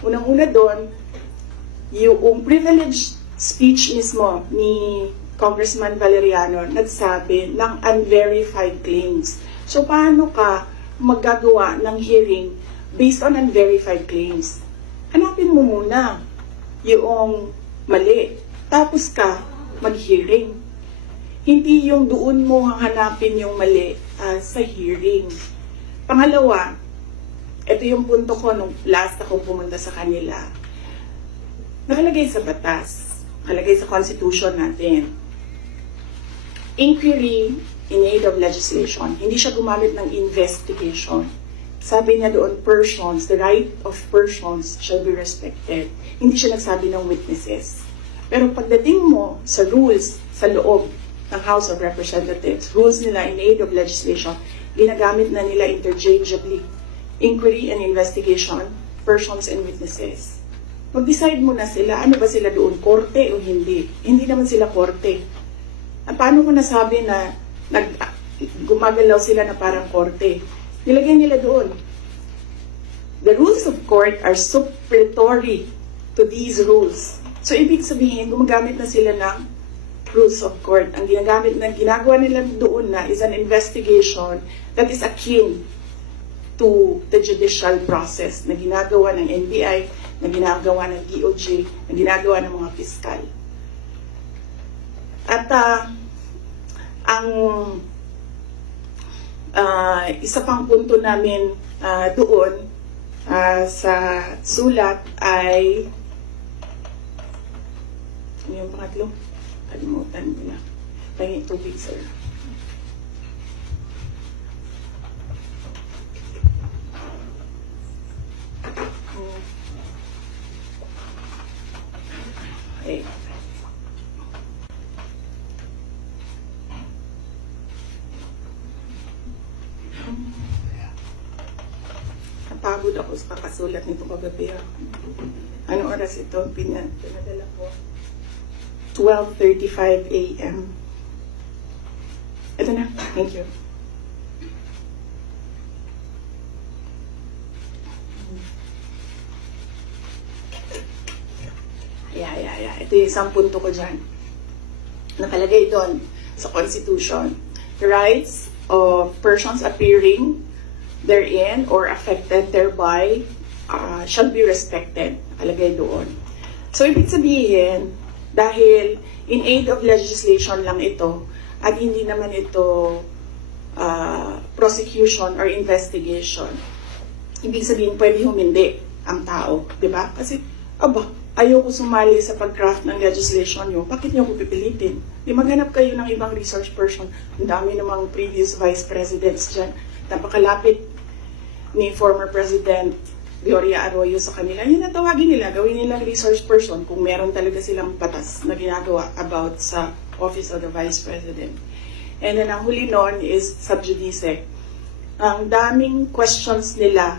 Unang-una doon, yung privileged speech mismo ni Congressman Valeriano nagsabi ng unverified claims. So paano ka magagawa ng hearing based on unverified claims? Hanapin mo muna yung mali, tapos ka mag-hearing. Hindi yung doon mo hanapin yung mali sa hearing. Pangalawa, ito yung punto ko nung last akong pumunta sa kanila. Nakalagay sa batas, nakalagay sa constitution natin. Inquiry in aid of legislation. Hindi siya gumamit ng investigation. Sabi niya doon, persons, the right of persons shall be respected. Hindi siya nagsabi ng witnesses. Pero pagdating mo sa rules sa loob ng House of Representatives, rules nila in aid of legislation, ginagamit na nila interchangeably. Inquiry and investigation, persons and witnesses. Mag-decide muna sila, ano ba sila doon, korte o hindi? Hindi naman sila korte. Paano ko nasabi na gumagalaw sila na parang korte? Nilagay nila doon. The rules of court are supplementary to these rules. So, ibig sabihin, gumagamit na sila ng rules of court. Ang ginagawa nila doon na is an investigation that is akin to the judicial process na ginagawa ng NBI, na ginagawa ng DOJ, na ginagawa ng mga piskal. At ang isa pang punto namin doon sa sulat ay ano yung pangatlo? Kalimutan ko na. Pahingin tubig, sir. Okay. Napagod ako sa kakasulat nito kagabi. Anong oras ito? Pinadala ko. 12:35 a.m. Ito na. Thank you. Yeah. Ito yung isang punto ko dyan. Nakalagay doon sa Constitution. The rights of persons appearing therein or affected thereby shall be respected. Nakalagay doon. So, ibig sabihin, dahil in aid of legislation lang ito at hindi naman ito prosecution or investigation, ibig sabihin, pwede humindi ang tao. Diba? Kasi, ayoko sumali sa pag-craft ng legislation nyo, bakit nyo ko pipilitin? Di maghanap kayo ng ibang resource person. Ang dami namang previous vice presidents dyan. Napakalapit ni former President Gloria Arroyo sa kanila. Yun na tawagin nila, gawin nilang resource person kung meron talaga silang batas na ginagawa about sa Office of the Vice President. And then ang huli nun is sub judice. Ang daming questions nila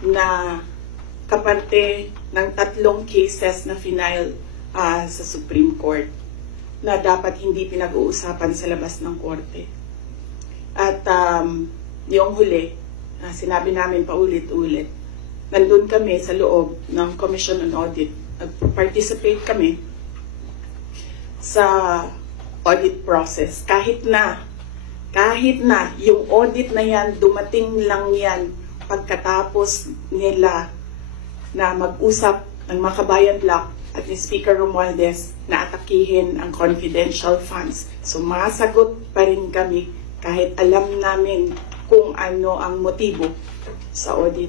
na kapante ng 3 cases na final sa Supreme Court na dapat hindi pinag-uusapan sa labas ng korte. At yung huli, sinabi namin paulit-ulit, nandun kami sa loob ng Commission on Audit. Nag-participate kami sa audit process. Kahit na yung audit na yan, dumating lang yan pagkatapos nila na mag-usap ng Makabayan Block at ni Speaker Romualdez na atakihin ang confidential funds. Sumasagot pa rin kami kahit alam namin kung ano ang motibo sa audit.